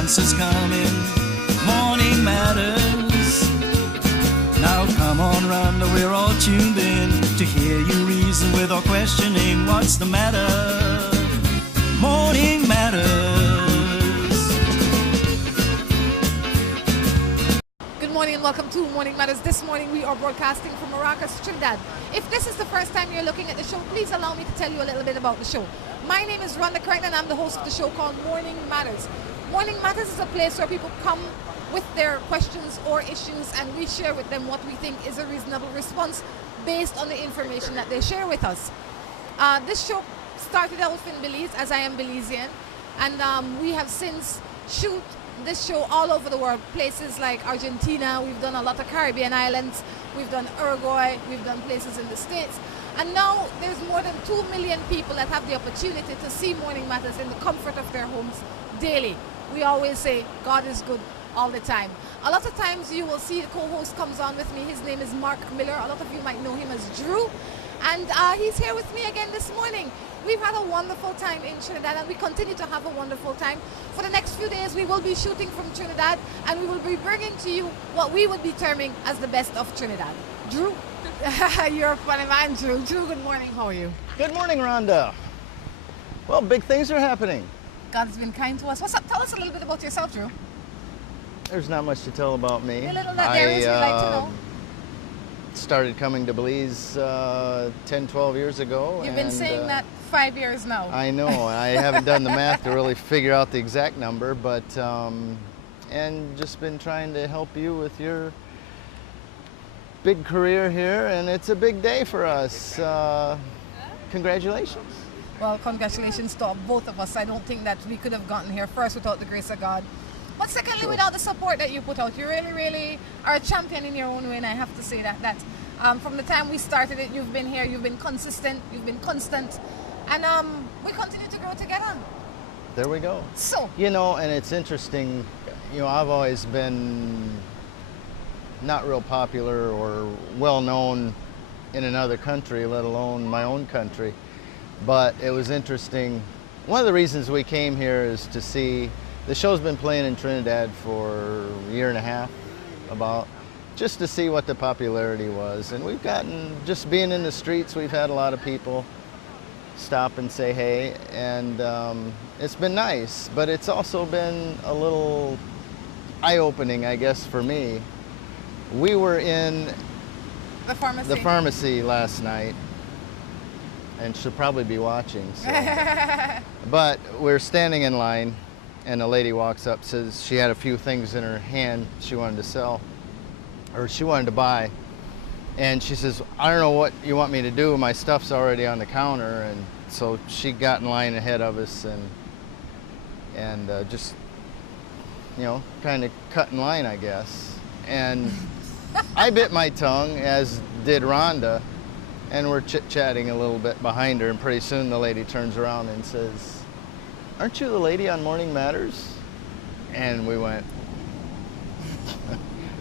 answers coming. Morning Matters. Now come on, Rhonda, we're all tuned in to hear you reason with or questioning what's the matter. Morning Matters. Good morning and welcome to Morning Matters. This morning we are broadcasting from Maracas, Trinidad. If this is the first time you're looking at the show, please allow me to tell you a little bit about the show. My name is Rhonda Crichton and I'm the host of the show called Morning Matters. Morning Matters is a place where people come with their questions or issues and we share with them what we think is a reasonable response based on the information that they share with us. This show started out in Belize, as I am Belizean, and we have since shoot this show all over the world, places like Argentina. We've done a lot of Caribbean islands, we've done Uruguay, we've done places in the States, and now there's more than 2 million people that have the opportunity to see Morning Matters in the comfort of their homes daily. We always say God is good all the time. A lot of times you will see the co-host comes on with me. His name is Mark Miller. A lot of you might know him as Drew, and he's here with me again this morning. We've had a wonderful time in Trinidad and we continue to have a wonderful time. For the next few days we will be shooting from Trinidad and we will be bringing to you what we would be terming as the best of Trinidad. Drew, you're a funny man, Drew. Drew, good morning. How are you? Good morning, Rhonda. Well, big things are happening. God has been kind to us. What's up? Tell us a little bit about yourself, Drew. There's not much to tell about me. A little that there is we'd like to know. Started coming to Belize 10, 12 years ago. You've been saying that 5 years now. I know. I haven't done the math to really figure out the exact number, but and just been trying to help you with your big career here, and it's a big day for us. Congratulations. Well, congratulations to both of us. I don't think that we could have gotten here first without the grace of God. But secondly, without the support that you put out, you really, really are a champion in your own way, and I have to say that from the time we started it, you've been here, you've been consistent, you've been constant, and we continue to grow together. There we go. So, you know, and it's interesting, you know, I've always been not real popular or well known in another country, let alone my own country, but it was interesting. One of the reasons we came here is to see. The show's been playing in Trinidad for a year and a half, about, just to see what the popularity was. And we've gotten, just being in the streets, we've had a lot of people stop and say hey, and it's been nice, but it's also been a little eye-opening, I guess, for me. We were in the pharmacy last night, and she'll probably be watching, so. But we're standing in line, and a lady walks up, says she had a few things in her hand she wanted to sell, or she wanted to buy. And she says, I don't know what you want me to do, my stuff's already on the counter. And so she got in line ahead of us and just, you know, kind of cut in line, I guess. And I bit my tongue, as did Rhonda, and we're chit-chatting a little bit behind her, and pretty soon the lady turns around and says, aren't you the lady on Morning Matters? And we went,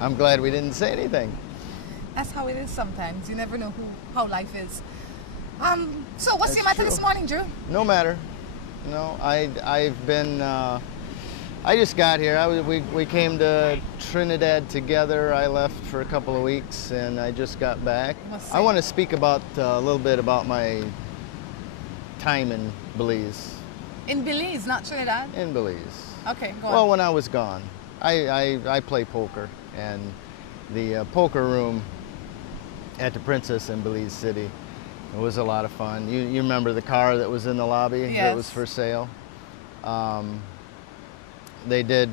I'm glad we didn't say anything. That's how it is sometimes. You never know how life is. So what's your matter this morning, Drew? No matter. No, I've been, I just got here. We came to Trinidad together. I left for a couple of weeks and I just got back. I want to speak about a little bit about my time in Belize. In Belize, not Trinidad? In Belize. Okay, go on. Well, when I was gone, I play poker, and the poker room at the Princess in Belize City, it was a lot of fun. You remember the car that was in the lobby? Yes. That was for sale? They did,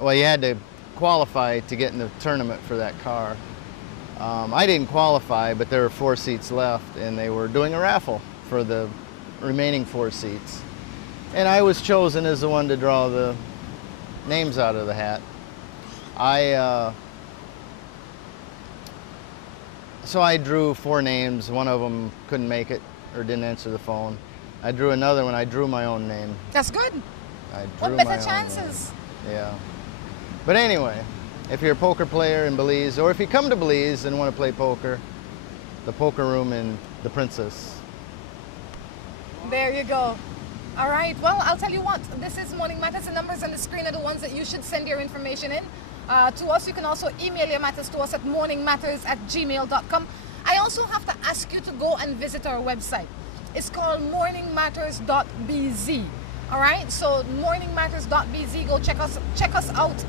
well, you had to qualify to get in the tournament for that car. I didn't qualify, but there were 4 seats left, and they were doing a raffle for the remaining 4 seats. And I was chosen as the one to draw the names out of the hat. So I drew 4 names. One of them couldn't make it or didn't answer the phone. I drew another one. I drew my own name. That's good. I What drew better my own chances? name. Yeah. But anyway, if you're a poker player in Belize, or if you come to Belize and want to play poker, the poker room in the Princess. There you go. All right. Well, I'll tell you what. This is Morning Matters. The numbers on the screen are the ones that you should send your information in to us. You can also email your matters to us at morningmatters@gmail.com. I also have to ask you to go and visit our website. It's called morningmatters.bz. All right. So morningmatters.bz. Go check us out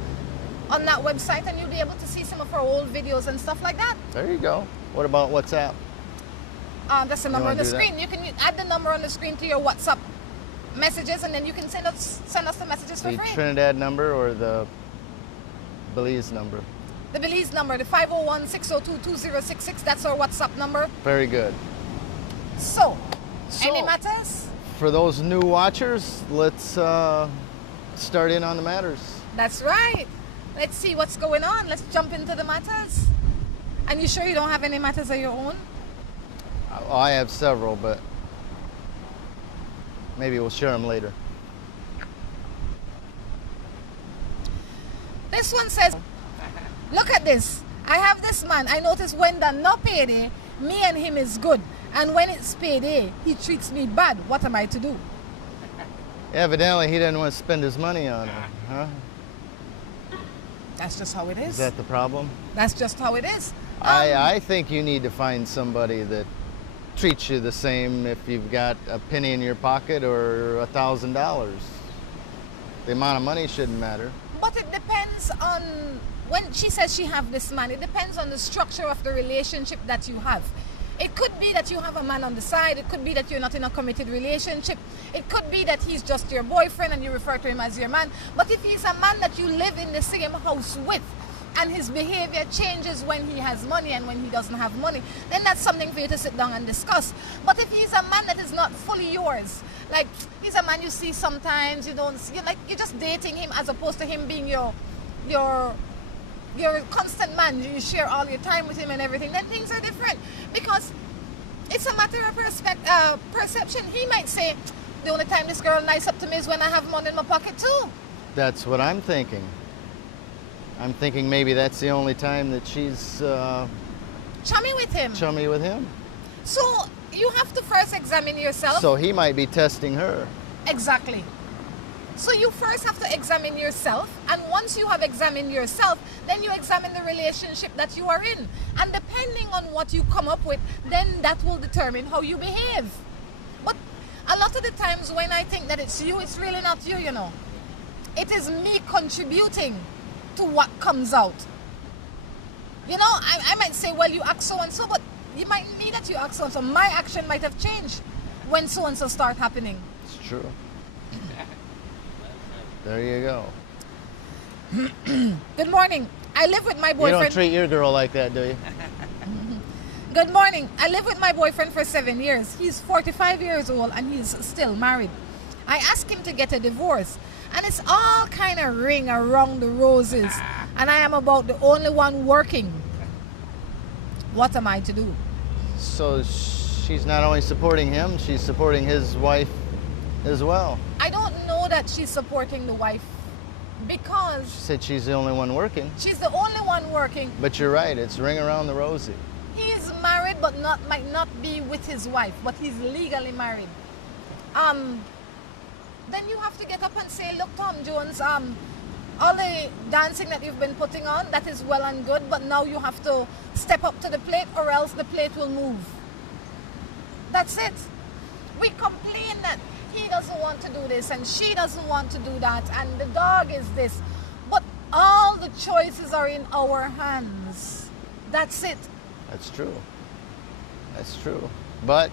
on that website, and you'll be able to see some of our old videos and stuff like that. There you go. What about WhatsApp? That's the number on the do that? screen. You can add the number on the screen to your WhatsApp messages, and then you can send us the messages for The free. Trinidad number or the Belize number? The Belize number, the 501-602-2066. That's our WhatsApp number. Very good. So any matters? For those new watchers, let's start in on the matters. That's right. Let's see what's going on. Let's jump into the matters. And you sure you don't have any matters of your own? I have several, but maybe we'll share them later. This one says, look at this. I have this man. I notice when the no payday, me and him is good. And when it's payday, he treats me bad. What am I to do? Evidently, he didn't want to spend his money on her, huh? That's just how it is. Is that the problem? That's just how it is. I think you need to find somebody that treats you the same if you've got a penny in your pocket or $1,000. The amount of money shouldn't matter. But it depends on, when she says she have this man, it depends on the structure of the relationship that you have. It could be that you have a man on the side. It could be that you're not in a committed relationship. It could be that he's just your boyfriend and you refer to him as your man. But if he's a man that you live in the same house with, and his behavior changes when he has money and when he doesn't have money, then that's something for you to sit down and discuss. But if he's a man that is not fully yours, like he's a man you see sometimes, you're just dating him as opposed to him being your constant man, you share all your time with him and everything, then things are different. Because it's a matter of perception. He might say, the only time this girl nice up to me is when I have money in my pocket too. That's what I'm thinking. I'm thinking maybe that's the only time that she's Chummy with him. chummy with him. So you have to first examine yourself. So he might be testing her. Exactly. So you first have to examine yourself, and once you have examined yourself, then you examine the relationship that you are in. And depending on what you come up with, then that will determine how you behave. But a lot of the times when I think that it's you, it's really not you, you know. It is me contributing to what comes out. You know, I might say, well, you act so and so, but you might need that you act so and so. My action might have changed when so and so start happening. It's true. There you go. Good morning. I live with my You boyfriend. don't treat your girl like that, do you? Good morning. I live with my boyfriend for 7 years. He's 45 years old and he's still married. I asked him to get a divorce, and it's all kind of ring around the roses, and I am about the only one working. What am I to do? So she's not only supporting him, she's supporting his wife as well. I don't know that she's supporting the wife because She said she's the only one working. she's the only one working. But you're right, it's ring around the rosy. He's married but might not be with his wife, but he's legally married. Then you have to get up and say, look, Tom Jones, all the dancing that you've been putting on, that is well and good, but now you have to step up to the plate or else the plate will move. That's it. We complain that he doesn't want to do this and she doesn't want to do that and the dog is this. But all the choices are in our hands. That's it. That's true. That's true. But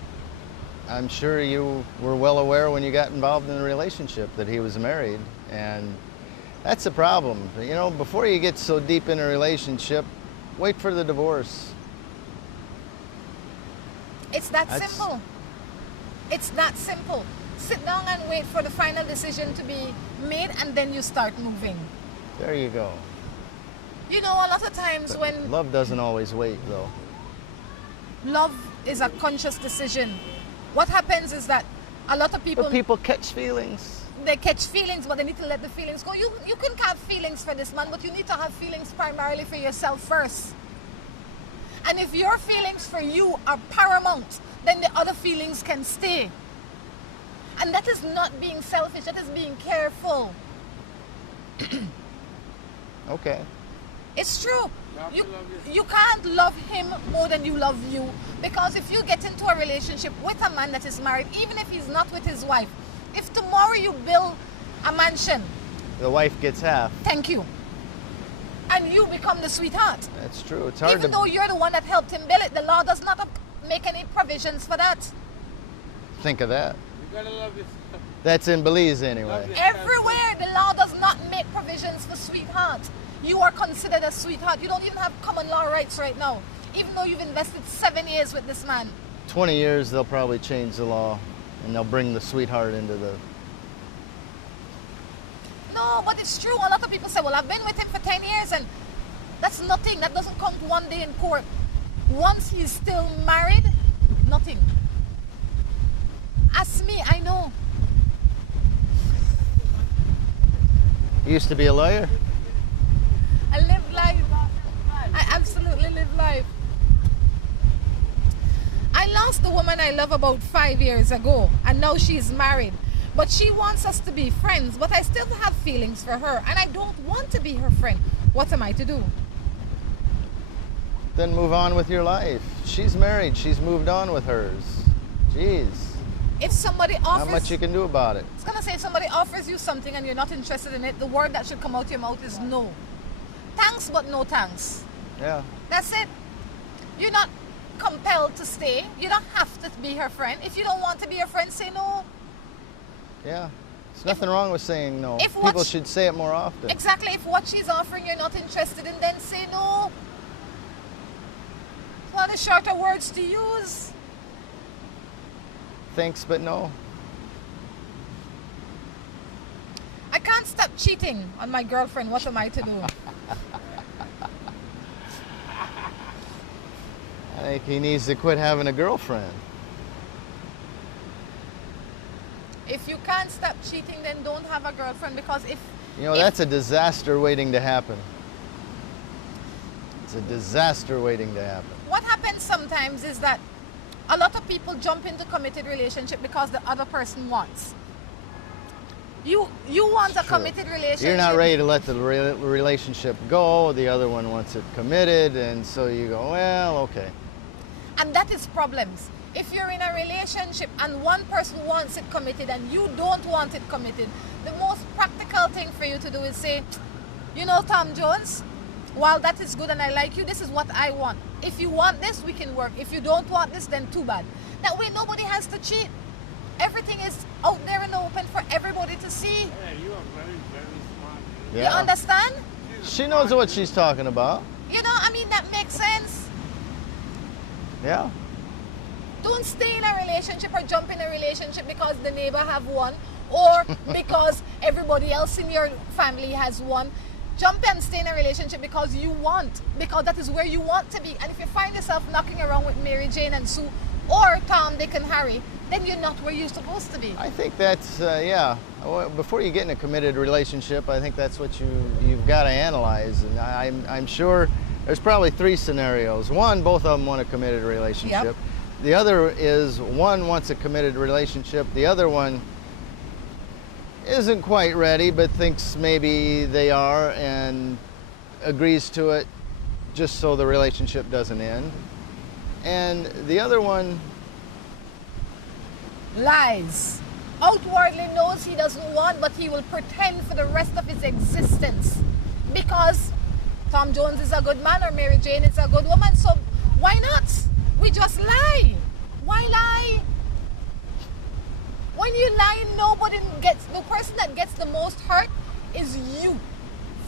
I'm sure you were well aware when you got involved in the relationship that he was married, and that's the problem. You know, before you get so deep in a relationship, wait for the divorce. It's that That's- simple. It's that simple. Sit down and wait for the final decision to be made and then you start moving. There you go. You know, a lot of times when Love doesn't always wait, though. love is a conscious decision, what happens is that a lot of people, But people catch feelings. they catch feelings, but they need to let the feelings go. You can have feelings for this man, but you need to have feelings primarily for yourself first. And if your feelings for you are paramount, then the other feelings can stay. And that is not being selfish, that is being careful. Okay. It's true. You can't love him more than you love you. Because if you get into a relationship with a man that is married, even if he's not with his wife, if tomorrow you build a mansion, The wife gets half. thank you, and you become the sweetheart, That's true. It's hard even to though you're the one that helped him build it, the law does not make any provisions for that. think of that. You gotta love yourself. That's in Belize anyway. Love yourself. Everywhere, the law does not make provisions for sweetheart. You are considered a sweetheart. You don't even have common law rights right now, even though you've invested 7 years with this man. 20 years, they'll probably change the law, and they'll bring the sweetheart into the... No, but it's true. A lot of people say, well, I've been with him for 10 years, and that's nothing. That doesn't count one day in court. Once he's still married, nothing. Ask me, I know. You used to be a lawyer? I live life. I absolutely live life. I lost the woman I love about 5 years ago, and now she's married. But she wants us to be friends, but I still have feelings for her, and I don't want to be her friend. What am I to do? Then move on with your life. She's married. She's moved on with hers. Jeez. If somebody offers... Not much you can do about it. I was gonna say, if somebody offers you something and you're not interested in it, the word that should come out your mouth is no. Thanks, but no thanks. Yeah. That's it. You're not compelled to stay. You don't have to be her friend. If you don't want to be her friend, say no. Yeah. There's nothing wrong with saying no. if what People sh- should say it more often. Exactly. If what she's offering you're not interested in, then say no. It's one of the shorter words to use. Thanks, but no. I can't stop cheating on my girlfriend. What am I to do? I think he needs to quit having a girlfriend. If you can't stop cheating, then don't have a girlfriend, because if That's a disaster waiting to happen. It's a disaster waiting to happen. what happens sometimes is that a lot of people jump into committed relationship because the other person wants. You want a True. committed relationship. You're not ready to let the relationship go. The other one wants it committed, and so you go, well, okay. And that is problems. If you're in a relationship and one person wants it committed and you don't want it committed, the most practical thing for you to do is say, Tom Jones, while that is good and I like you, this is what I want. If you want this, we can work. If you don't want this, then too bad. That way nobody has to cheat. Everything is out there in the open for everybody to see. Yeah, you are very, very smart. Yeah. You understand? She knows what she's talking about. That makes sense. Yeah. Don't stay in a relationship or jump in a relationship because the neighbor have one or because everybody else in your family has one. Jump and stay in a relationship because you want, because that is where you want to be. And if you find yourself knocking around with Mary Jane and Sue or Tom, Dick and Harry, then you're not where you're supposed to be. I think that's, yeah. Before you get in a committed relationship, I think that's what you've got to analyze. And I'm sure there's probably 3 scenarios. One, both of them want a committed relationship. Yep. The other is one wants a committed relationship. The other one isn't quite ready, but thinks maybe they are and agrees to it just so the relationship doesn't end. And the other one Lies. Outwardly knows he doesn't want, but he will pretend for the rest of his existence because Tom Jones is a good man or Mary Jane is a good woman. So why not? We just lie. Why lie? When you lie, the person that gets the most hurt is you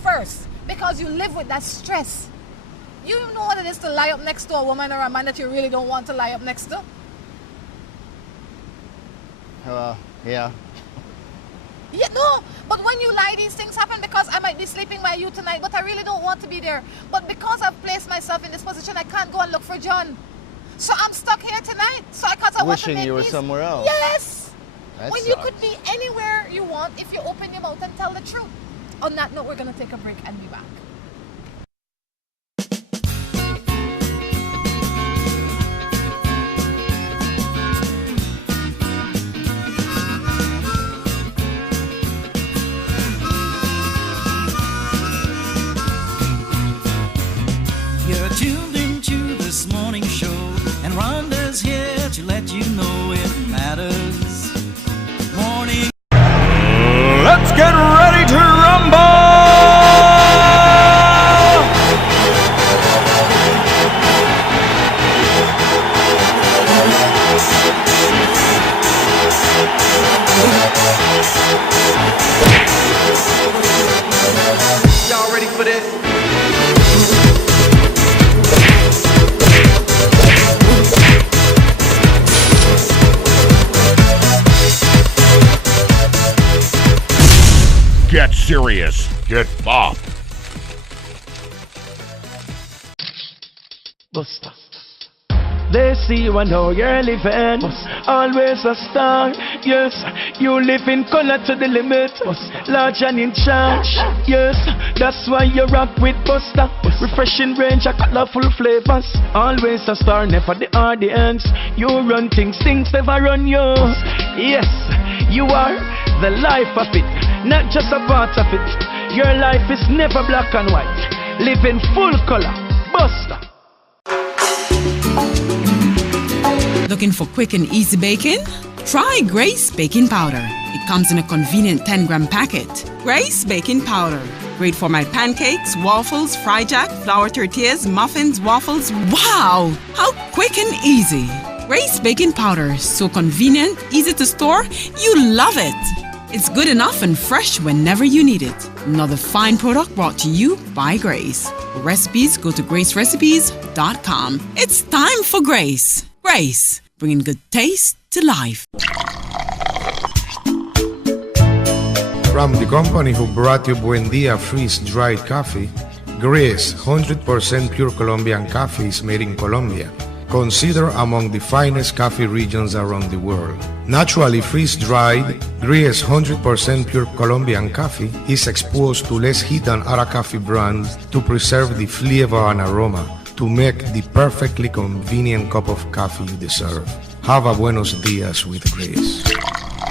first, because you live with that stress. You know what it is to lie up next to a woman or a man that you really don't want to lie up next to? yeah. Yeah, no, but when you lie, these things happen because I might be sleeping by you tonight, but I really don't want to be there. But because I've placed myself in this position, I can't go and look for John. So I'm stuck here tonight. So I want to Wishing make you were peace. somewhere else. Yes. That when you sucks. could be anywhere you want if you open your mouth and tell the truth. On that note, we're going to take a break and be back. for this. Get serious. Get bopped. Buster. They see you and know you're living. Always a star. Yes, you live in color to the limit. Large and in charge. Yes, that's why you rock with Buster. Refreshing range of colorful flavors. Always a star, never the audience. You run things never run you. Yes, you are the life of it, not just a part of it. Your life is never black and white. Live in full color. Buster. Looking for quick and easy baking? Try Grace Baking Powder. It comes in a convenient 10-gram packet. Grace Baking Powder. Great for my pancakes, waffles, fry jack, flour tortillas, muffins, waffles. Wow! How quick and easy. Grace Baking Powder. So convenient, easy to store. You love it. It's good enough and fresh whenever you need it. Another fine product brought to you by Grace. For recipes, go to gracerecipes.com. It's time for Grace. Grace, bringing good taste to life. From the company who brought you Buendia freeze-dried coffee, Grace 100% pure Colombian coffee is made in Colombia, considered among the finest coffee regions around the world. Naturally freeze-dried, Grace 100% pure Colombian coffee is exposed to less heat than other coffee brands to preserve the flavor and aroma to make the perfectly convenient cup of coffee you deserve. Have a buenos dias with Grace.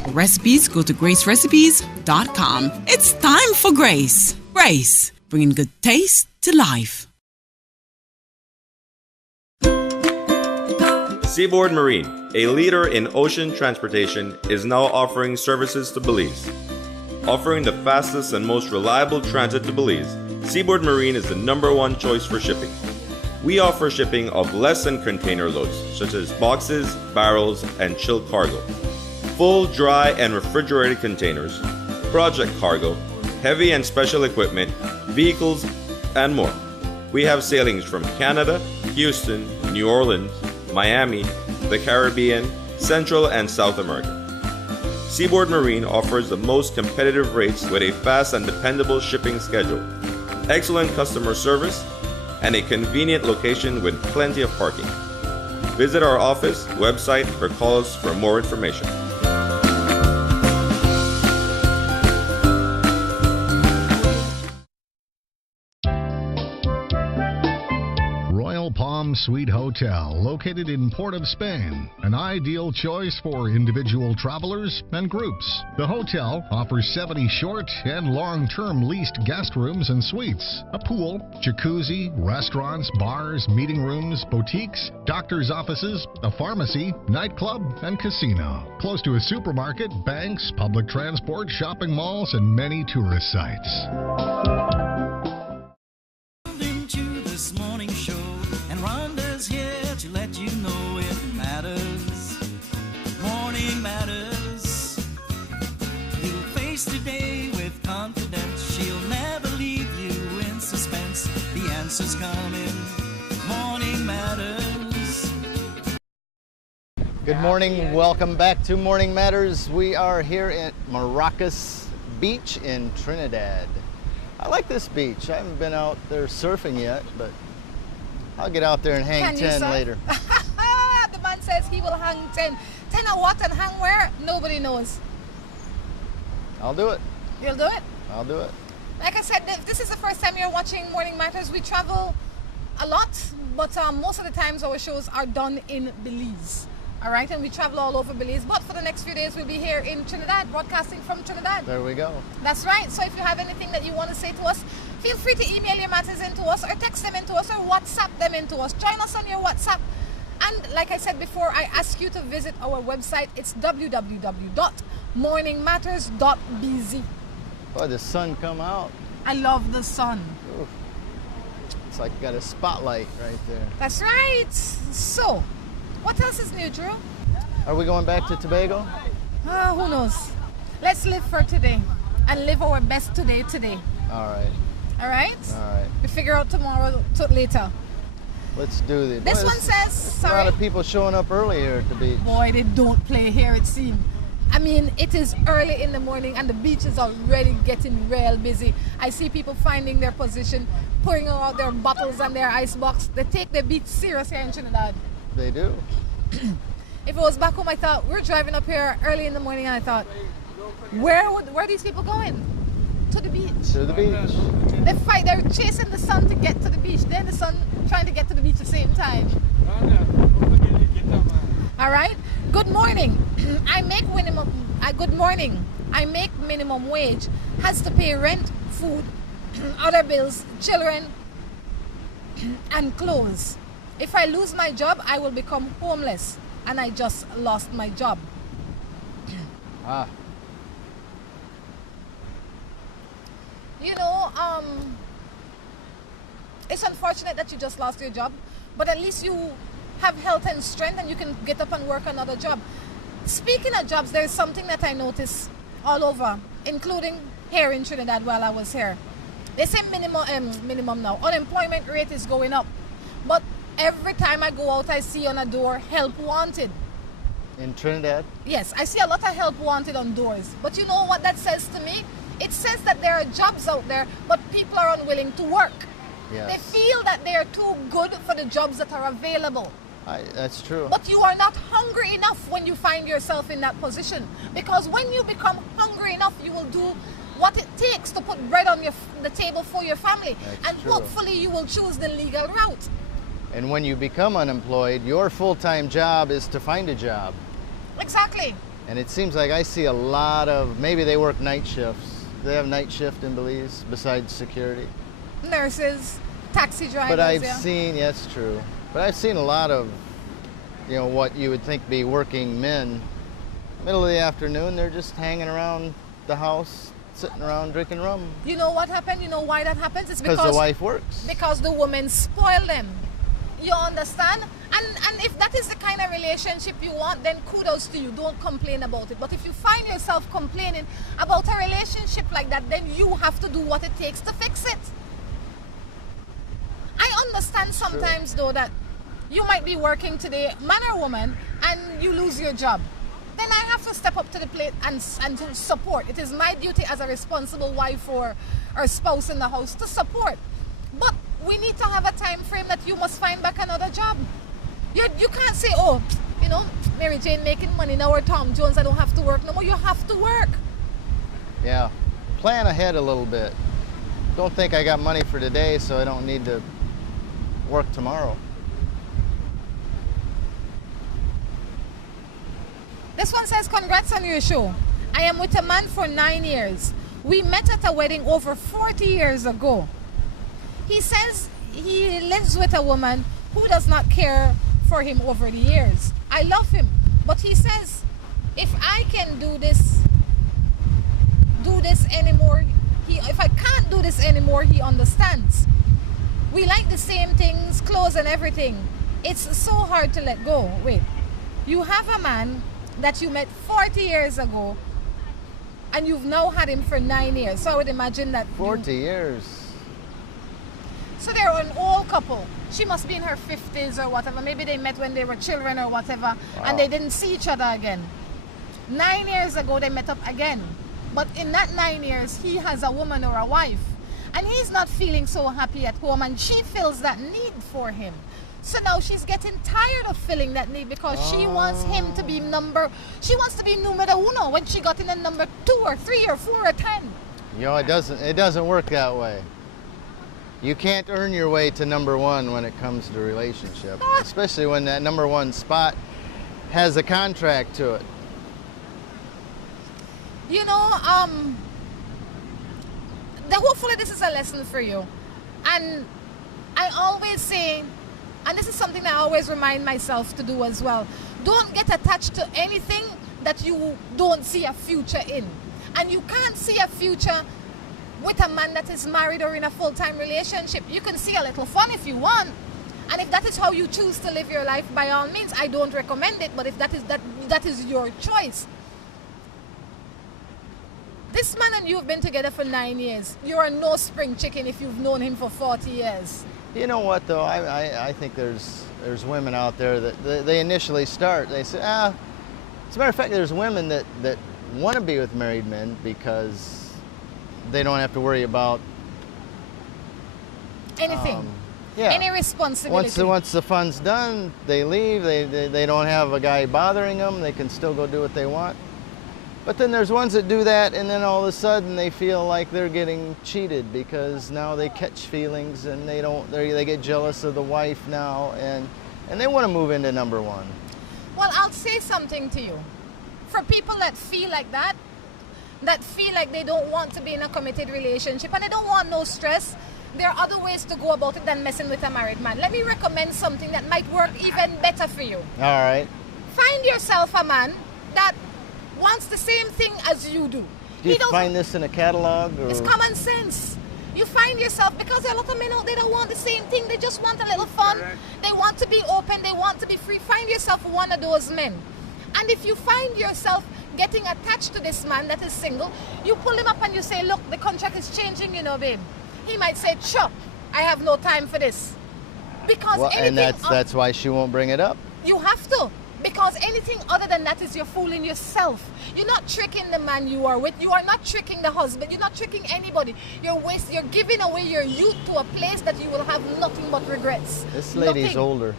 For recipes, go to gracerecipes.com. It's time for Grace. Grace, bringing good taste to life. Seaboard Marine, a leader in ocean transportation, is now offering services to Belize. Offering the fastest and most reliable transit to Belize, Seaboard Marine is the #1 choice for shipping. We offer shipping of less than container loads, such as boxes, barrels, and chilled cargo, full, dry, and refrigerated containers, project cargo, heavy and special equipment, vehicles, and more. We have sailings from Canada, Houston, New Orleans, Miami, the Caribbean, Central and South America. Seaboard Marine offers the most competitive rates with a fast and dependable shipping schedule, excellent customer service, and a convenient location with plenty of parking. Visit our office, website, or call us for more information. Palm Suite Hotel, located in Port of Spain, an ideal choice for individual travelers and groups. The hotel offers 70 short and long-term leased guest rooms and suites, a pool, jacuzzi, restaurants, bars, meeting rooms, boutiques, doctor's offices, a pharmacy, nightclub, and casino. Close to a supermarket, banks, public transport, shopping malls, and many tourist sites. This morning show, and Rhonda's here to let you know it matters. Morning matters. You'll face today with confidence. She'll never leave you in suspense. The answer's coming. Morning matters. Good morning. Welcome back to Morning Matters. We are here at Maracas Beach in Trinidad. I like this beach. I haven't been out there surfing yet, but I'll get out there and hang 10 later. The man says he will hang 10. 10 of what and hang where? Nobody knows. I'll do it. You'll do it? I'll do it. Like I said, if this is the first time you're watching Morning Matters, we travel a lot, but most of the times our shows are done in Belize. All right, and we travel all over Belize, but for the next few days we'll be here in Trinidad, broadcasting from Trinidad. There we go. That's right. So if you have anything that you want to say to us, feel free to email your matters into us, or text them into us, or WhatsApp them into us. Join us on your WhatsApp. And like I said before, I ask you to visit our website. It's www.morningmatters.bz. Boy, the sun come out. I love the sun. Oof. It's like got a spotlight right there. That's right. So, what else is new, Drew? Are we going back to Tobago? Who knows? Let's live for today and live our best today. All right. All right? All right. We figure out tomorrow, later. Let's do this. This one says, A sorry. lot of people showing up early here at the beach. Boy, they don't play here, it seems. I mean, it is early in the morning and the beach is already getting real busy. I see people finding their position, pouring out their bottles and their ice box. They take the beach seriously in Trinidad. They do. If it was back home, I thought, we're driving up here early in the morning and I thought, where are these people going? To the beach. To the beach. They're chasing the sun to get to the beach. Then the sun trying to get to the beach at the same time. All right. Good morning. Good morning. I make minimum wage. Has to pay rent, food, other bills, children, and clothes. If I lose my job, I will become homeless. And I just lost my job. Ah. You know, it's unfortunate that you just lost your job, but at least you have health and strength and you can get up and work another job. Speaking of jobs, there's something that I noticed all over, including here in Trinidad while I was here. They say minimum now. Unemployment rate is going up. But every time I go out, I see on a door, help wanted. In Trinidad? Yes, I see a lot of help wanted on doors. But you know what that says to me? It says that there are jobs out there, but people are unwilling to work. Yes. They feel that they are too good for the jobs that are available. That's true. But you are not hungry enough when you find yourself in that position. Because when you become hungry enough, you will do what it takes to put bread on the table for your family. That's and true. hopefully you will choose the legal route. And when you become unemployed, your full-time job is to find a job. Exactly. And it seems like I see a lot of, maybe they work night shifts. They have night shift in Belize besides security. Nurses, taxi drivers. But I've seen, yeah, it's true. But I've seen a lot of, you know, what you would think be working men. Middle of the afternoon, they're just hanging around the house, sitting around drinking rum. You know what happened? You know why that happens? It's because the wife works. Because the women spoil them. You understand? And if that is the kind of relationship you want, then kudos to you. Don't complain about it. But if you find yourself complaining about a relationship like that, then you have to do what it takes to fix it. I understand sometimes, though, that you might be working today, man or woman, and you lose your job. Then I have to step up to the plate and to support. It is my duty as a responsible wife or spouse in the house to support. But we need to have a time frame that you must find back another job. You can't say, oh, you know, Mary Jane making money now, or Tom Jones, I don't have to work no more. You have to work. Yeah. Plan ahead a little bit. Don't think I got money for today, so I don't need to work tomorrow. This one says, congrats on your show. I am with a man for 9 years. We met at a wedding over 40 years ago. He says he lives with a woman who does not care for him over the years. I love him, but he says, if I can do this anymore, if I can't do this anymore, he understands. We like the same things, clothes and everything. It's so hard to let go. Wait, you have a man that you met 40 years ago and you've now had him for 9 years. So I would imagine that 40 years. So they're an old couple. She must be in her 50s or whatever. Maybe they met when they were children or whatever, and they didn't see each other again. 9 years ago, they met up again. But in that 9 years, he has a woman or a wife. And he's not feeling so happy at home, and she feels that need for him. So now she's getting tired of feeling that need because she wants him to be she wants to be numero uno when she got in a number 2 or 3 or 4 or 10. You know, it doesn't work that way. You can't earn your way to number one when it comes to a relationship, especially when that number one spot has a contract to it. You know, hopefully this is a lesson for you. And I always say, and this is something I always remind myself to do as well, don't get attached to anything that you don't see a future in. And you can't see a future with a man that is married or in a full-time relationship. You can see a little fun if you want. And if that is how you choose to live your life, by all means, I don't recommend it, but if that is your choice. This man and you have been together for 9 years. You are no spring chicken if you've known him for 40 years. You know what, though? I think there's women out there that they initially start. They say, as a matter of fact, there's women that want to be with married men because they don't have to worry about anything. Yeah. Any responsibility. Once the fun's done, they leave. They don't have a guy bothering them. They can still go do what they want. But then there's ones that do that, and then all of a sudden they feel like they're getting cheated because now they catch feelings and they get jealous of the wife now, and they want to move into number one. Well, I'll say something to you. For people that feel like that feel like they don't want to be in a committed relationship and they don't want no stress, there are other ways to go about it than messing with a married man. Let me recommend something that might work even better for you. All right. Find yourself a man that wants the same thing as you do. Do you find this in a catalog? Or? It's common sense. You find yourself, because there are a lot of men out there that want the same thing. They just want a little fun. They want to be open. They want to be free. Find yourself one of those men. And if you find yourself getting attached to this man that is single, you pull him up and you say, look, the contract is changing, you know, babe. He might say, sure, I have no time for this. Because and that's why she won't bring it up. You have to. Because anything other than that is you're fooling yourself. You're not tricking the man you are with. You are not tricking the husband. You're not tricking anybody. You're giving away your youth to a place that you will have nothing but regrets. This lady's older.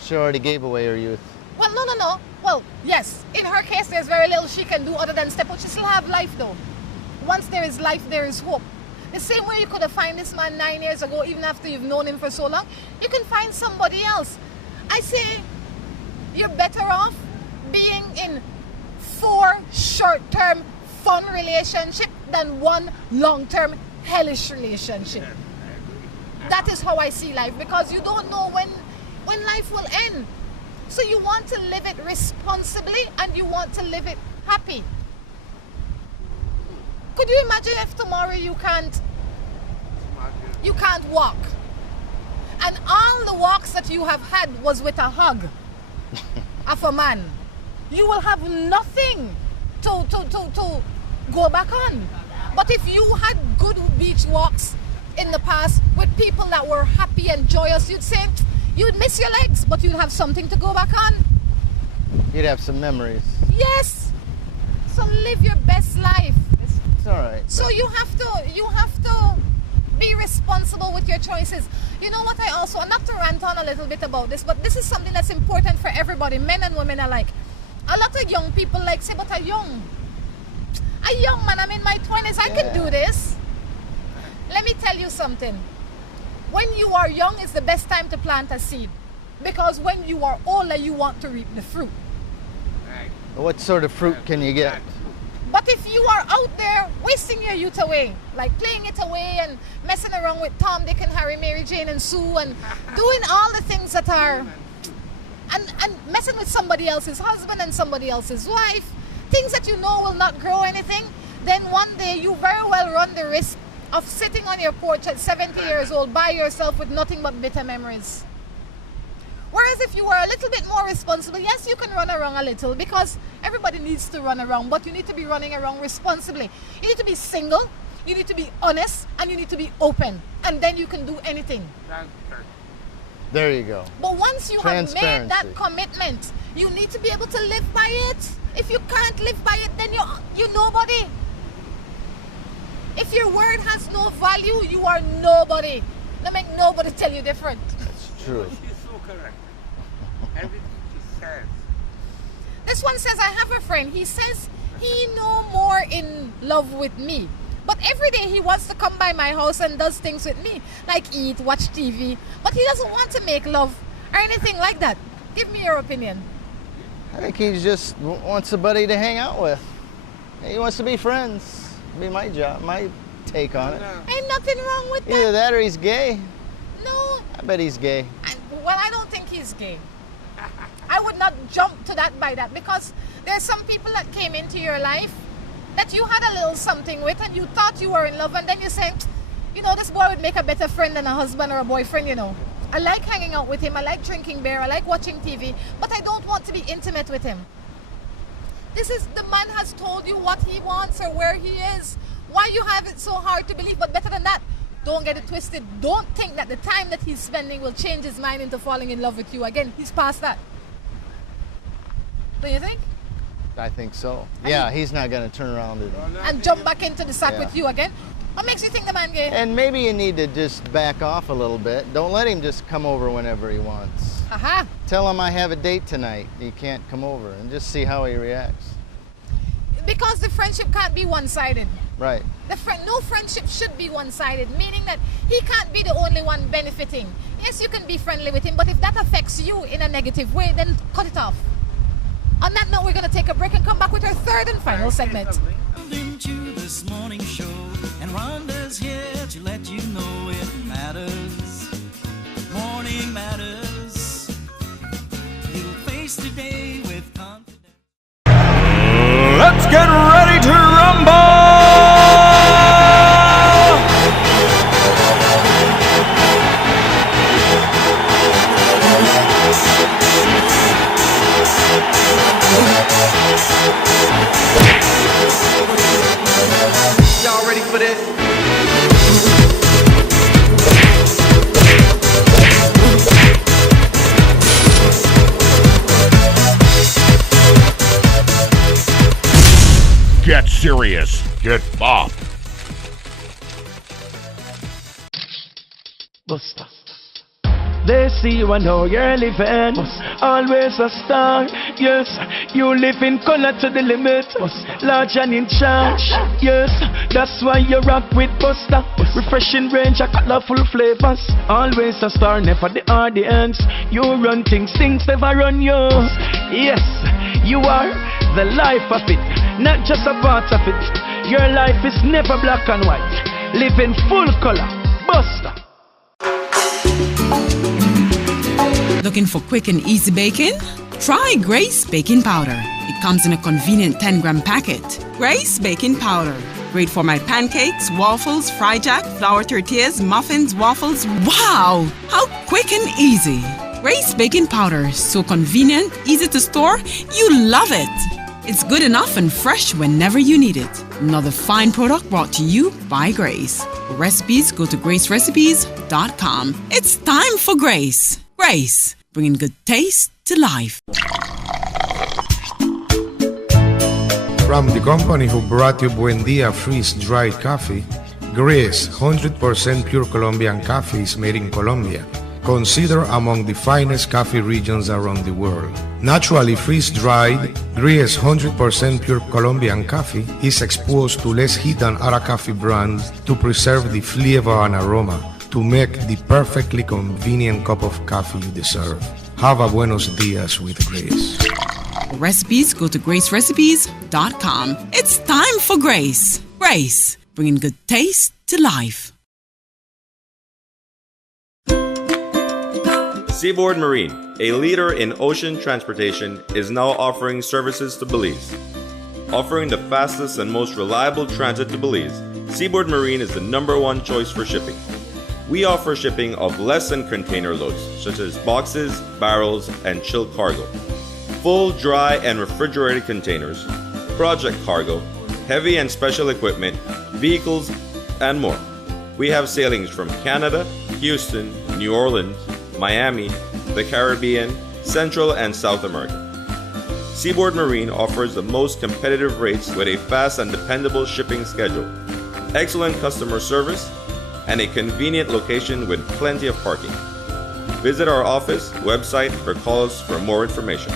She already gave away her youth. Well, no. Well, yes. In her case, there's very little she can do other than step out. She still have life, though. Once there is life, there is hope. The same way you could have found this man 9 years ago, even after you've known him for so long, you can find somebody else. I say, you're better off being in 4 short-term fun relationships than 1 long-term hellish relationship. That is how I see life, because you don't know when life will end. So you want to live it responsibly and you want to live it happy. Could you imagine if tomorrow you can't walk, and all the walks that you have had was with a hug of a man? You will have nothing to go back on. But if you had good beach walks in the past with people that were happy and joyous, you'd say you'd miss your legs, but you'd have something to go back on. You'd have some memories. Yes. So live your best life. It's all right. So you have to be responsible with your choices. You know what, and not to rant on a little bit about this, but this is something that's important for everybody, men and women alike. A lot of young people say, but a young man, I'm in my 20s, I can do this. Let me tell you something. When you are young is the best time to plant a seed, because when you are older, you want to reap the fruit. What sort of fruit can you get? But if you are out there wasting your youth away, like playing it away and messing around with Tom, Dick and Harry, Mary Jane and Sue, and doing all the things that are, and messing with somebody else's husband and somebody else's wife, things that you know will not grow anything, then one day you very well run the risk of sitting on your porch at 70 years old by yourself with nothing but bitter memories. Whereas if you were a little bit more responsible, yes, you can run around a little, because everybody needs to run around, but you need to be running around responsibly. You need to be single, you need to be honest, and you need to be open, and then you can do anything. There you go. But once you have made that commitment, you need to be able to live by it. If you can't live by it, then you're nobody. If your word has no value, you are nobody. Don't make nobody tell you different. That's true. She's so correct. Everything she says. This one says, I have a friend. He says he no more in love with me. But every day he wants to come by my house and does things with me, like eat, watch TV. But he doesn't want to make love or anything like that. Give me your opinion. I think he just wants a buddy to hang out with. He wants to be friends. Be my job, my take on it. Ain't nothing wrong with that. Either that or he's gay. No. I bet he's gay. I don't think he's gay. I would not jump to that by that, because there's some people that came into your life that you had a little something with and you thought you were in love, and then you say, this boy would make a better friend than a husband or a boyfriend, I like hanging out with him, I like drinking beer, I like watching TV, but I don't want to be intimate with him. The man has told you what he wants or where he is. Why you have it so hard to believe? But better than that, don't get it twisted. Don't think that the time that he's spending will change his mind into falling in love with you again. He's past that. Don't you think? I think so. Yeah, he's not going to turn around and jump back into the sack with you again. What makes you think the man gay? And maybe you need to just back off a little bit. Don't let him just come over whenever he wants. Aha. Tell him I have a date tonight. He can't come over, and just see how he reacts. Because the friendship can't be one-sided. Right. No friendship should be one-sided, meaning that he can't be the only one benefiting. Yes, you can be friendly with him, but if that affects you in a negative way, then cut it off. On that note, we're going to take a break and come back with our third and final segment. Into this morning show, and Rhonda's here to let you know it matters. Morning matters. You'll face today with confidence. Let's get ready to rumble! Y'all ready for this? Get serious. Get bopped. Buster. They see you and know you're living. Always a star. Yes, you live in color to the limit. Large and in charge. Yes, that's why you rock with Buster. Refreshing range of colorful flavors. Always a star, never the audience. You run things never run you. Yes, you are the life of it, not just a part of it. Your life is never black and white. Live in full color. Buster. Looking for quick and easy baking? Try Grace Baking Powder. It comes in a convenient 10-gram packet. Grace Baking Powder. Great for my pancakes, waffles, fry jack, flour tortillas, muffins, waffles. Wow! How quick and easy. Grace Baking Powder. So convenient, easy to store. You love it. It's good enough and fresh whenever you need it. Another fine product brought to you by Grace. For recipes, go to gracerecipes.com. It's time for Grace. Grace, bringing good taste to life. From the company who brought you Buen Dia freeze-dried coffee, Grace 100% pure Colombian coffee is made in Colombia, considered among the finest coffee regions around the world. Naturally freeze-dried, Grace 100% pure Colombian coffee is exposed to less heat than other coffee brands to preserve the flavor and aroma to make the perfectly convenient cup of coffee you deserve. Have a buenos dias with Grace. For recipes, go to gracerecipes.com. It's time for Grace. Grace, bringing good taste to life. Seaboard Marine, a leader in ocean transportation, is now offering services to Belize. Offering the fastest and most reliable transit to Belize, Seaboard Marine is the #1 choice for shipping. We offer shipping of less than container loads, such as boxes, barrels, and chilled cargo, full, dry, and refrigerated containers, project cargo, heavy and special equipment, vehicles, and more. We have sailings from Canada, Houston, New Orleans, Miami, the Caribbean, Central and South America. Seaboard Marine offers the most competitive rates with a fast and dependable shipping schedule, excellent customer service, and a convenient location with plenty of parking. Visit our office, website, or call us for more information.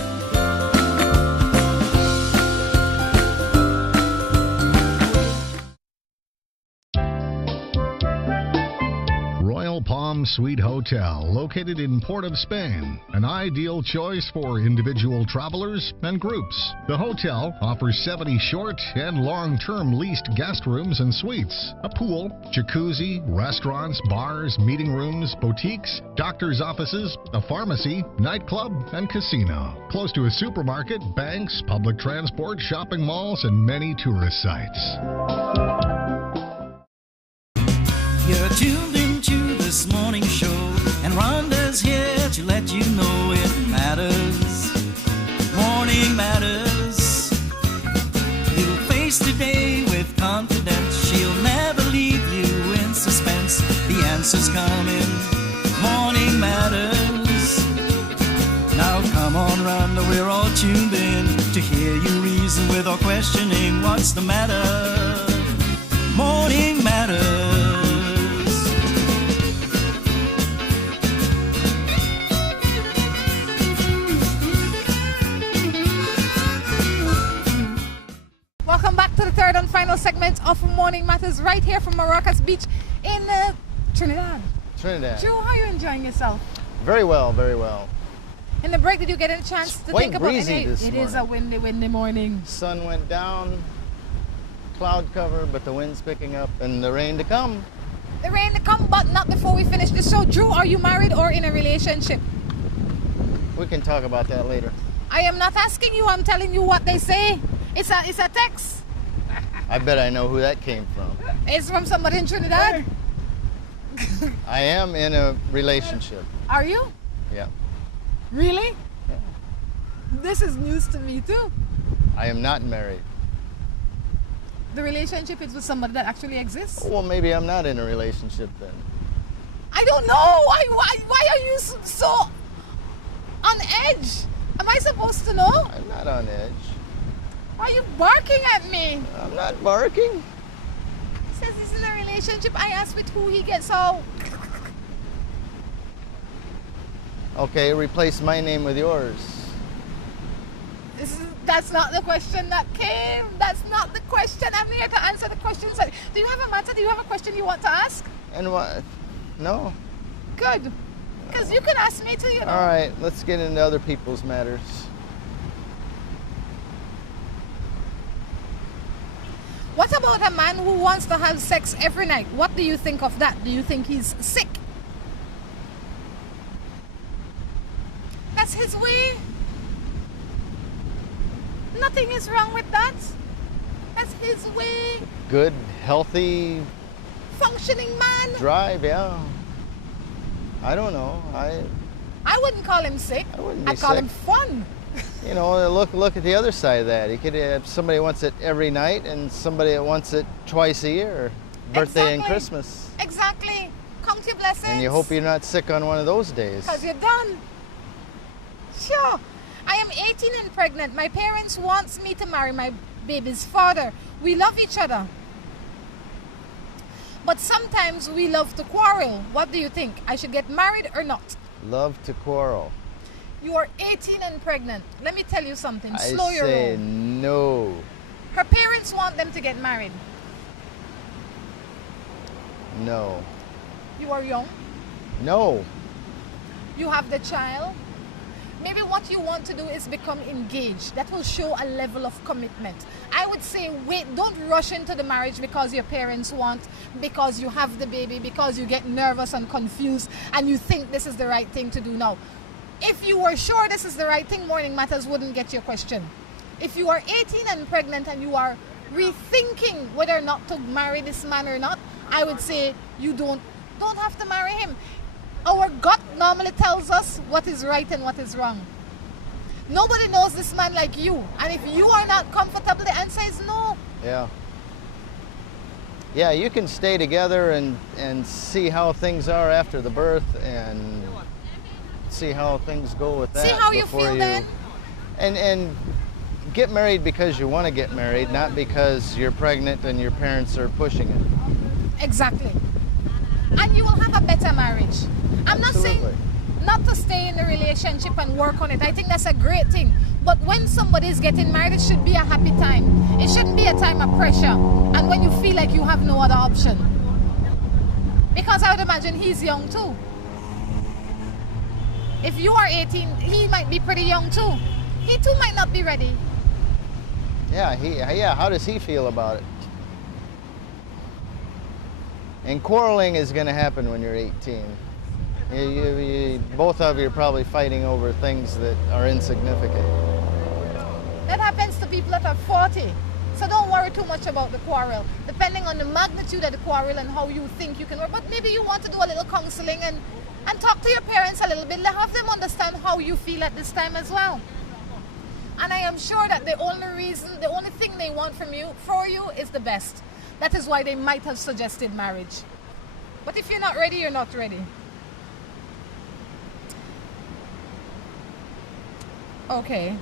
Palm Suite Hotel, located in Port of Spain, an ideal choice for individual travelers and groups. The hotel offers 70 short and long-term leased guest rooms and suites, a pool, jacuzzi, restaurants, bars, meeting rooms, boutiques, doctor's offices, a pharmacy, nightclub, and casino. Close to a supermarket, banks, public transport, shopping malls, and many tourist sites. You're tuned into this morning show, and Rhonda's here to let you know it matters. Morning matters. Christmas is coming. Morning matters. Now come on, Rhonda, we're all tuned in to hear you reason without questioning what's the matter. Morning matters. Welcome back to the third and final segment of Morning Matters right here from Maracas Beach in Trinidad. Trinidad. Joe, how are you enjoying yourself? Very well, very well. In the break, did you get a chance to Quite think about breezy it? this It is a windy morning. Sun went down, cloud cover, but the wind's picking up and the rain to come. The rain to come, but not before we finish the show. Drew, are you married or in a relationship? We can talk about that later. I am not asking you, I'm telling you what they say. It's a text. I bet I know who that came from. It's from somebody in Trinidad. I am in a relationship. Are you? Yeah. Really? Yeah. This is news to me too. I am not married. The relationship is with somebody that actually exists? Well, maybe I'm not in a relationship then. I don't know. Why are you so on edge? Am I supposed to know? I'm not on edge. Why are you barking at me? I'm not barking. He says he's in a relationship. I asked with who he gets all. Okay, replace my name with yours. That's not the question that came. That's not the question. I'm here to answer the questions. Do you have a matter? Do you have a question you want to ask? And what? No. Good. Because you can ask me too, you know. All right, let's get into other people's matters. What about a man who wants to have sex every night? What do you think of that? Do you think he's sick? That's his way. Nothing is wrong with that. That's his way. Good, healthy, functioning man. Drive, yeah. I don't know. I wouldn't call him sick. I wouldn't be I'd call sick. him fun. You know, look at the other side of that. He could have somebody wants it every night and somebody that wants it twice a year, birthday and Christmas. Exactly. Count your blessings. And you hope you're not sick on one of those days. Because you're done. Sure. I am 18 and pregnant. My parents want me to marry my baby's father. We love each other. But sometimes we love to quarrel. What do you think? I should get married or not? Love to quarrel. You are 18 and pregnant. Let me tell you something. Slow your I say roll. no. Her parents want them to get married. No. You are young. No. You have the child. Maybe what you want to do is become engaged. That will show a level of commitment. I would say wait, don't rush into the marriage because your parents want, because you have the baby, because you get nervous and confused and you think this is the right thing to do now. If you were sure this is the right thing, Morning Matters wouldn't get your question. If you are 18 and pregnant and you are rethinking whether or not to marry this man or not, I would say you don't have to marry him. Our gut normally tells us what is right and what is wrong. Nobody knows this man like you. And if you are not comfortable, the answer is no. Yeah. Yeah, you can stay together and see how things are after the birth and see how things go with that. See how you feel then? And get married because you want to get married, not because you're pregnant and your parents are pushing it. Exactly. And you will have a better marriage. I'm not saying not to stay in a relationship and work on it. I think that's a great thing. But when somebody is getting married, it should be a happy time. It shouldn't be a time of pressure. And when you feel like you have no other option. Because I would imagine he's young too. If you are 18, he might be pretty young too. He too might not be ready. Yeah, how does he feel about it? And quarreling is going to happen when you're 18. Both of you are probably fighting over things that are insignificant. That happens to people that are 40. So don't worry too much about the quarrel. Depending on the magnitude of the quarrel and how you think you can work. But maybe you want to do a little counseling and talk to your parents a little bit. Have them understand how you feel at this time as well. And I am sure that the only thing they want for you is the best. That is why they might have suggested marriage. But if you're not ready, you're not ready. Okay.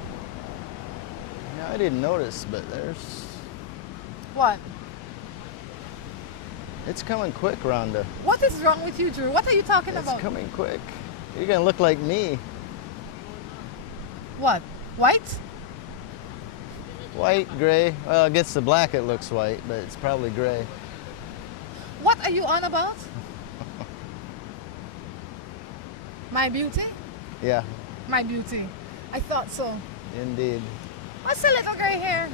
Yeah, I didn't notice, but there's... What? It's coming quick, Rhonda. What is wrong with you, Drew? What are you talking about? It's coming quick. You're gonna look like me. What? White? White, gray. Well, against the black it looks white, but it's probably gray. What are you on about? My beauty? Yeah, My beauty. I thought so. indeed. What's a little gray hair?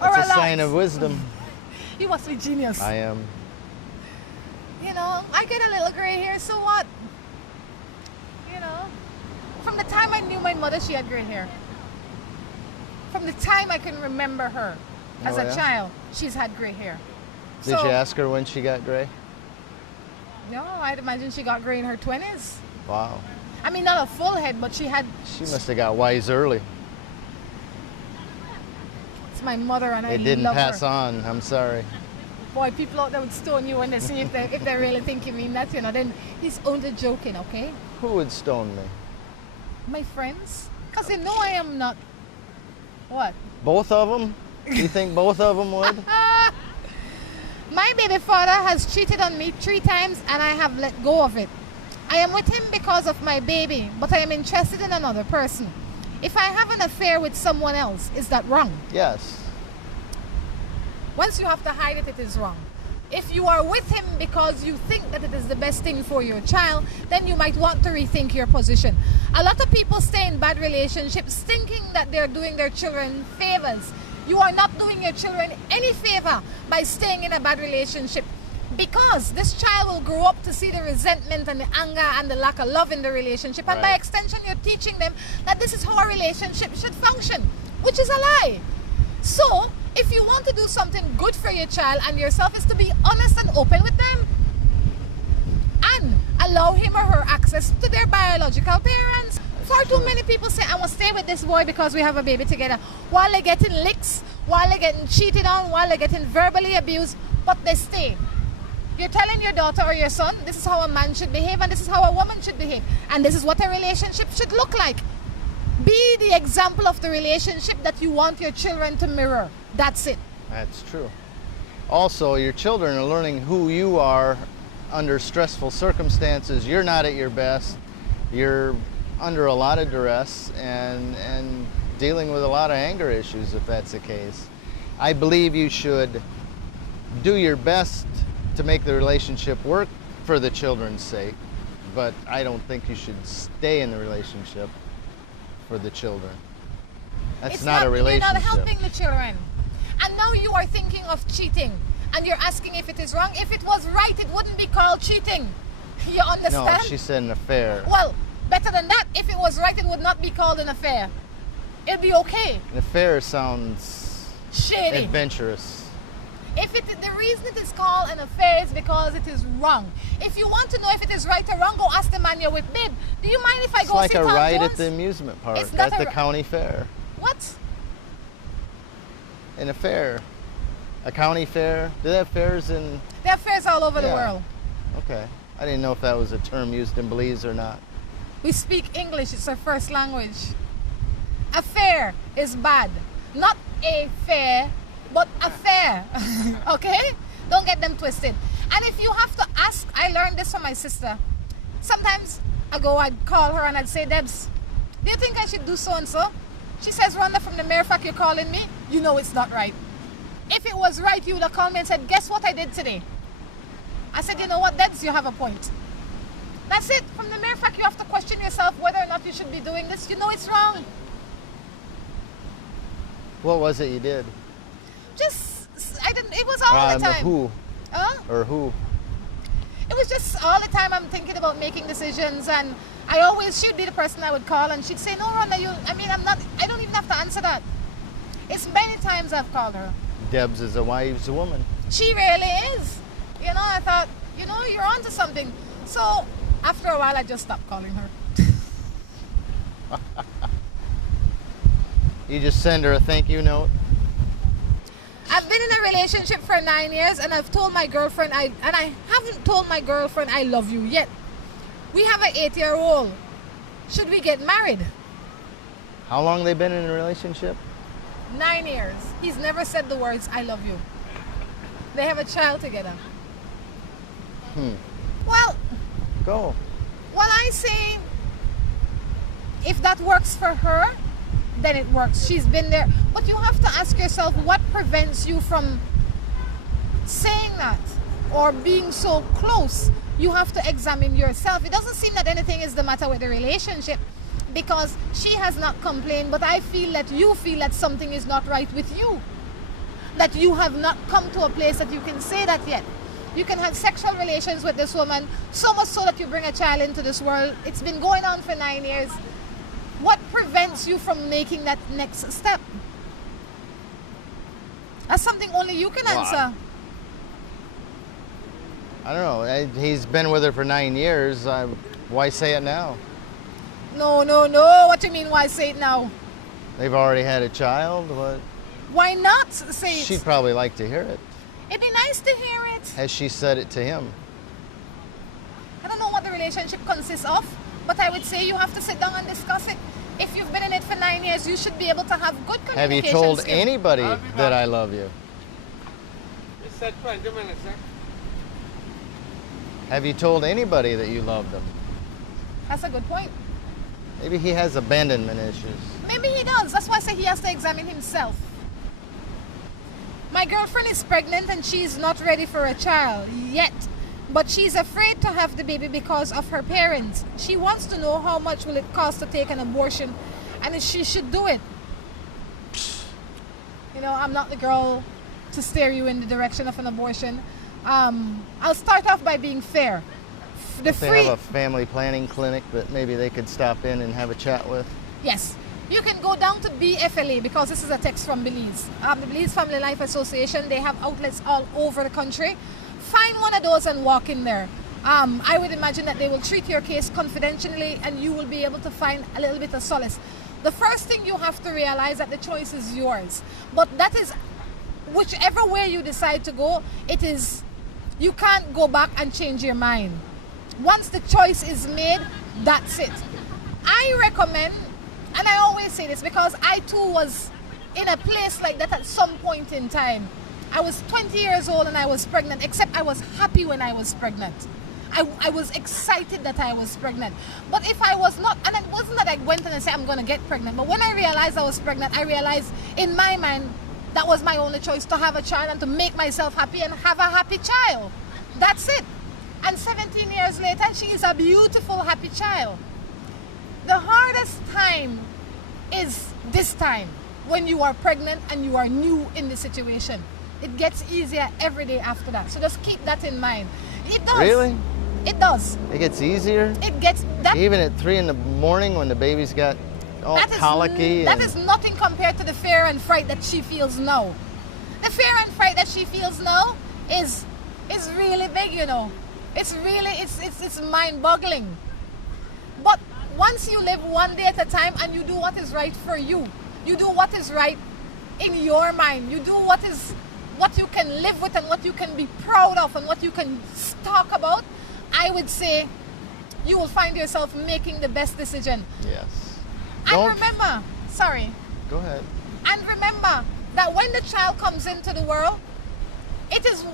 That's Or a sign of wisdom. You must be genius. I am. You know, I get a little gray hair, so what? You know, from the time I knew my mother, she had gray hair. From the time I can remember her as Oh, a yeah? child, she's had gray hair. Did you ask her when she got gray? No, I'd imagine she got gray in her 20s. Wow. I mean, not a full head, but she had. She must have got wise early. It's my mother, and I It didn't love pass her. on. I'm sorry. Boy, people out there would stone you when they see if they really think you mean that, you know. Then he's only joking, okay? Who would stone me? My friends, because they know I am not. What? Both of them? You think both of them would? My baby father has cheated on me 3 times, and I have let go of it. I am with him because of my baby, but I am interested in another person. If I have an affair with someone else, is that wrong? Yes. Once you have to hide it, it is wrong. If you are with him because you think that it is the best thing for your child, then you might want to rethink your position. A lot of people stay in bad relationships thinking that they're doing their children favors. You are not doing your children any favor by staying in a bad relationship, because this child will grow up to see the resentment and the anger and the lack of love in the relationship, and by Right. extension you're teaching them that this is how a relationship should function, which is a lie. So if you want to do something good for your child and yourself, is to be honest and open with them and allow him or her access to their biological parents. Far too many people say, I will stay with this boy because we have a baby together, while they're getting licks, while they're getting cheated on, while they're getting verbally abused, but they stay. You're telling your daughter or your son, this is how a man should behave and this is how a woman should behave, and this is what a relationship should look like. Be the example of the relationship that you want your children to mirror. That's it. That's true. Also, your children are learning who you are under stressful circumstances. You're not at your best. You're under a lot of duress and dealing with a lot of anger issues, if that's the case. I believe you should do your best to make the relationship work for the children's sake, but I don't think you should stay in the relationship for the children. That's It's not a relationship. You're not helping the children. And now you are thinking of cheating, and you're asking if it is wrong. If it was right, it wouldn't be called cheating. You No, understand? she said an affair. Well, better than that. If it was right, it would not be called an affair. It'd be okay. An affair sounds Shady. adventurous. If it, the reason it is called an affair is because it is wrong. If you want to know if it is right or wrong, go ask the man you're with. Babe, do you mind if I It's go like see a Tom ride Jones? at the amusement park, It's not at the a- county fair. What? An affair. A county fair. Do they have fairs in... There are fairs all over the Yeah. world. Okay. I didn't know if that was a term used in Belize or not. We speak English, it's our first language. Affair is bad. Not a fair, but affair. Okay? Don't get them twisted. And if you have to ask, I learned this from my sister. Sometimes ago I'd call her and I'd say, Debs, do you think I should do so and so? She says, Rhonda, from the mere fact you're calling me, you know it's not right. If it was right, you would have called me and said, guess what I did today? I said, you know what, Debs, you have a point. That's it. From the mere fact you have to question yourself whether or not you should be doing this, you know it's wrong. What was it you did? Just, I didn't, it was all the time. Who? Huh? Or who? It was just all the time I'm thinking about making decisions, and she'd be the person I would call, and she'd say, no, Rhonda, I don't even have to answer that. It's many times I've called her. Debs is a wise woman. She really is. You know, I thought, you know, you're onto something. So after a while, I just stopped calling her. You just send her a thank you note? I've been in a relationship for 9 years, and I've told my girlfriend I haven't told my girlfriend I love you yet. We have an 8-year-old. Should we get married? How long they been in a relationship? 9 years. He's never said the words I love you. They have a child together. Well, go. Well, I say if that works for her, then it works. She's been there. But you have to ask yourself, what prevents you from saying that or being so close? You have to examine yourself. It doesn't seem that anything is the matter with the relationship, because she has not complained, but I feel that you feel that something is not right with you. That you have not come to a place that you can say that yet. You can have sexual relations with this woman, so much so that you bring a child into this world. It's been going on for 9 years. What prevents you from making that next step? That's something only you can answer. I don't know. He's been with her for 9 years. Why say it now? No. What do you mean, why say it now? They've already had a child. What? Why not say it? She'd probably like to hear it. It'd be nice to hear it. Has she said it to him? I don't know what the relationship consists of, but I would say you have to sit down and discuss it. If you've been in it for 9 years, you should be able to have good communication Have you told skills. anybody that I love you? It's said 20 minutes, sir. Have you told anybody that you love them? That's a good point. Maybe he has abandonment issues. Maybe he does. That's why I say he has to examine himself. My girlfriend is pregnant and she's not ready for a child yet. But she's afraid to have the baby because of her parents. She wants to know how much will it cost to take an abortion and if she should do it. You know, I'm not the girl to steer you in the direction of an abortion. I'll start off by being fair. They have a family planning clinic that maybe they could stop in and have a chat with. Yes. You can go down to BFLA, because this is a text from Belize. The Belize Family Life Association, they have outlets all over the country. Find one of those and walk in there. I would imagine that they will treat your case confidentially and you will be able to find a little bit of solace. The first thing you have to realize that the choice is yours. But that is, whichever way you decide to go, it is, you can't go back and change your mind. Once the choice is made, that's it. I recommend, and I always say this because I too was in a place like that at some point in time. I was 20 years old and I was pregnant, except I was happy when I was pregnant. I was excited that I was pregnant. But if I was not, and it wasn't that I went and I said I'm going to get pregnant, but when I realized I was pregnant, I realized in my mind that was my only choice, to have a child and to make myself happy and have a happy child. That's it. And 17 years later, she is a beautiful, happy child. The hardest time is this time, when you are pregnant and you are new in the situation. It gets easier every day after that. So just keep that in mind. It does. Really? It does. It gets easier? It gets that. Even at 3 in the morning when the baby's got all colicky? That is nothing compared to the fear and fright that she feels now. The fear and fright that she feels now is really big, you know. It's really, it's mind-boggling. But once you live one day at a time and you do what is right for you, you do what is right in your mind, you do what you can live with and what you can be proud of and what you can talk about, I would say you will find yourself making the best decision. Yes. And remember, sorry. Go ahead. And remember that when the child comes into the world, it is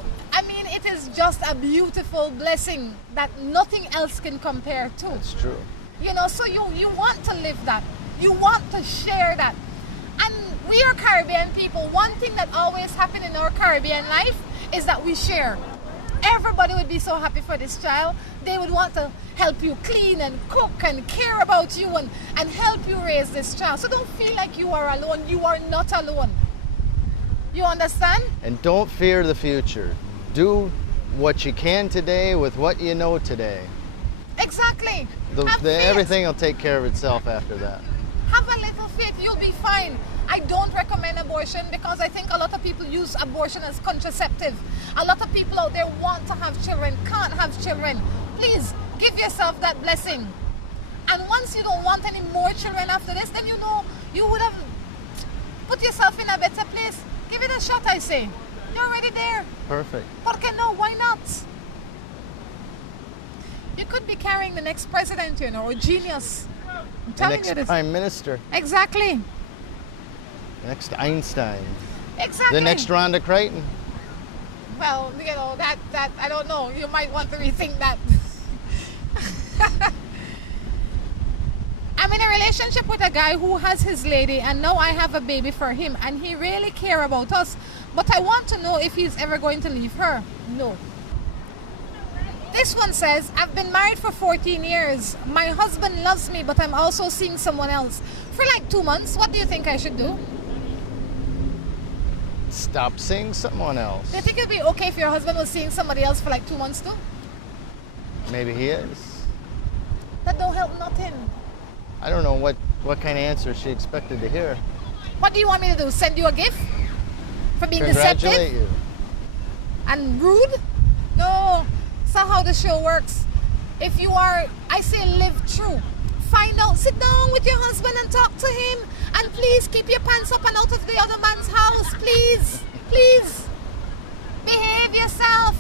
just a beautiful blessing that nothing else can compare to. That's true. You know, so you want to live that. You want to share that. And we are Caribbean people. One thing that always happens in our Caribbean life is that we share. Everybody would be so happy for this child. They would want to help you clean and cook and care about you and help you raise this child. So don't feel like you are alone. You are not alone. You understand? And don't fear the future. Do what you can today with what you know today. Exactly. Everything will take care of itself after that. Have a little faith. You'll be fine. I don't recommend abortion because I think a lot of people use abortion as contraceptive. A lot of people out there want to have children, can't have children. Please give yourself that blessing. And once you don't want any more children after this, then you know you would have put yourself in a better place. Give it a shot, I say. You're already there. Perfect. Porque no? Why not? You could be carrying the next president, you know, or genius. I'm The telling next you this. prime minister. Exactly. The next Einstein. Exactly. The next Rhonda Crichton. Well, you know, that I don't know. You might want to rethink that. I'm in a relationship with a guy who has his lady, and now I have a baby for him, and he really cares about us. But I want to know if he's ever going to leave her. No. This one says, I've been married for 14 years. My husband loves me, but I'm also seeing someone else. For like 2 months, what do you think I should do? Stop seeing someone else. Do you think it'd be okay if your husband was seeing somebody else for like 2 months too? Maybe he is. That don't help nothing. I don't know what kind of answer she expected to hear. What do you want me to do? Send you a gift? For being Congratulate deceptive? you. And rude? No. That's not how the show works. If you are, I say live true. Find out, sit down with your husband and talk to him. And please keep your pants up and out of the other man's house. Please. Please. Behave yourself.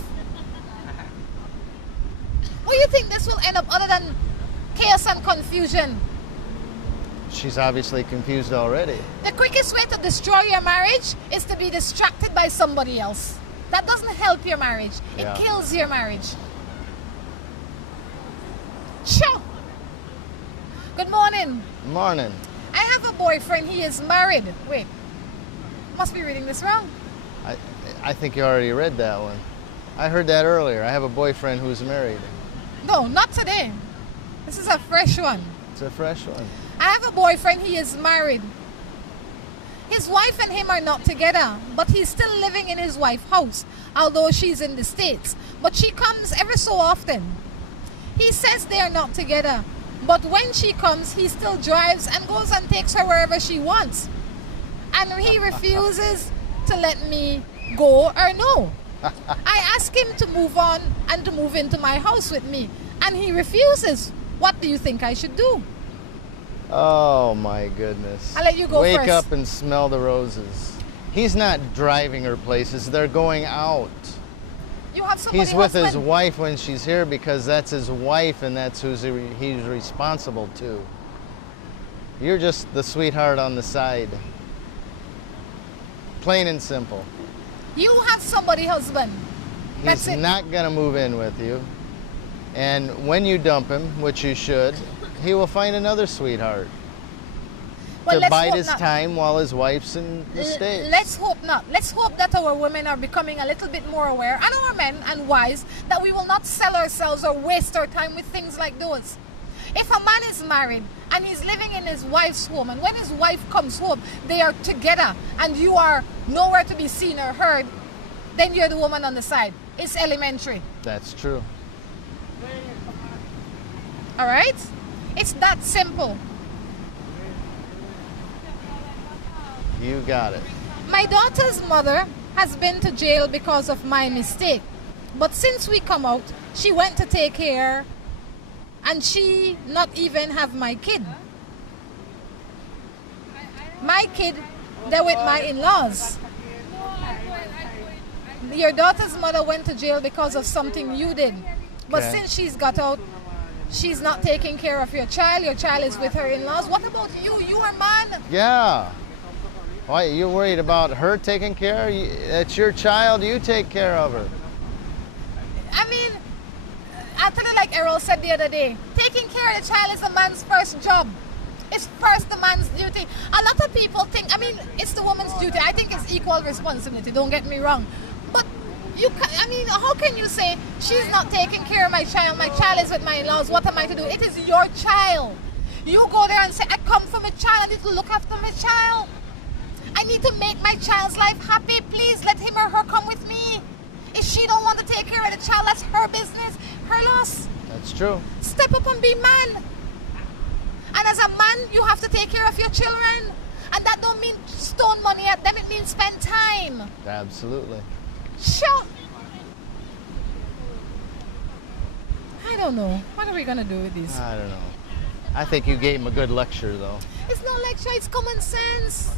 What do you think this will end up other than chaos and confusion? She's obviously confused already. The quickest way to destroy your marriage is to be distracted by somebody else. That doesn't help your marriage. Yeah. It kills your marriage. Sure. Good morning. Morning. I have a boyfriend. He is married. Wait. Must be reading this wrong. I think you already read that one. I heard that earlier. I have a boyfriend who's married. No, not today. This is a fresh one. It's a fresh one. I have a boyfriend. He is married. His wife and him are not together, but he's still living in his wife's house, although she's in the States. But she comes every so often. He says they are not together, but when she comes, he still drives and goes and takes her wherever she wants. And he refuses to let me go or no. I ask him to move on and to move into my house with me, and he refuses. What do you think I should do? Oh my goodness. I'll let you go Wake first. up and smell the roses. He's not driving her places. They're going out. You have somebody He's with his husband. wife when she's here because that's his wife and that's who he's responsible to. You're just the sweetheart on the side. Plain and simple. You have somebody husband. That's He's it. not going to move in with you. And when you dump him, which you should, he will find another sweetheart Well, to let's bide hope his not. time while his wife's in the States. Let's hope not. Let's hope that our women are becoming a little bit more aware, and our men and wise, that we will not sell ourselves or waste our time with things like those. If a man is married and he's living in his wife's home, and when his wife comes home, they are together, and you are nowhere to be seen or heard, then you're the woman on the side. It's elementary. That's true. All right? It's that simple. You got it. My daughter's mother has been to jail because of my mistake. But since we come out, she went to take care, and she not even have my kid. My kid, they're with my in-laws. Your daughter's mother went to jail because of something you did. But Okay. since she's got out, she's not taking care of your child. Your child is with her in-laws. What about you? You are man. Yeah. Why, you're worried about her taking care? It's your child, you take care of her. I mean, I'll tell you like Errol said the other day, taking care of the child is a man's first job. It's first the man's duty. A lot of people think, I mean, it's the woman's duty. I think it's equal responsibility, don't get me wrong. But you can, I mean, how can you say, she's not taking care of my child is with my in-laws, what am I to do? It is your child. You go there and say, I come from a child, I need to look after my child. I need to make my child's life happy. Please let him or her come with me. If she don't want to take care of the child, that's her business, her loss. That's true. Step up and be man. And as a man, you have to take care of your children. And that don't mean stone money at them, it means spend time. Absolutely. Sure. I don't know. What are we going to do with this? I don't know. I think you gave him a good lecture, though. It's not lecture, it's common sense.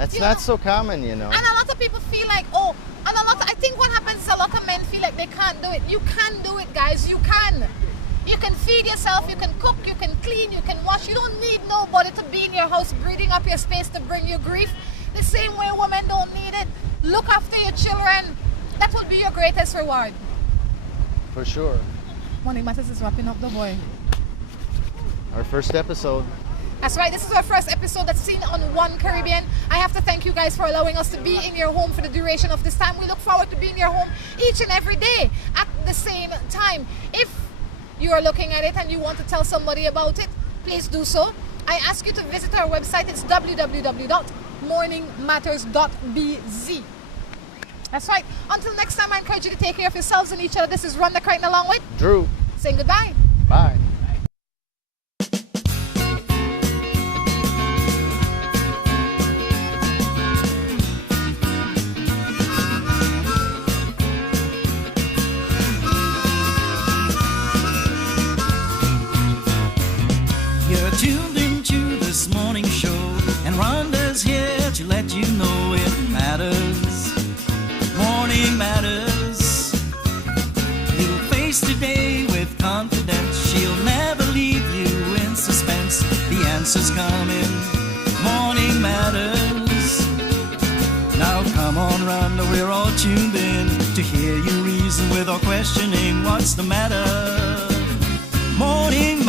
That's not so common, you know. And a lot of people feel like, oh, and I think what happens is a lot of men feel like they can't do it. You can do it, guys. You can. You can feed yourself, you can cook, you can clean, you can wash. You don't need nobody to be in your house breathing up your space to bring you grief. The same way women don't need it. Look after your children. That will be your greatest reward. For sure. Morning Matters is wrapping up, the boy. Our first episode. That's right, this is our first episode that's seen on One Caribbean. I have to thank you guys for allowing us to be in your home for the duration of this time. We look forward to being in your home each and every day at the same time. If you are looking at it and you want to tell somebody about it, please do so. I ask you to visit our website. It's www.morningmatters.bz. That's right. Until next time, I encourage you to take care of yourselves and each other. This is Rhonda Crichton along with Drew. Saying goodbye. Bye. You're tuned into this morning show, and Rhonda's here to let you know it matters. Morning matters. You'll face today with confidence. She'll never leave you in suspense. The answer's coming. Morning matters. Now come on, Rhonda, we're all tuned in to hear you reason with our questioning. What's the matter? Morning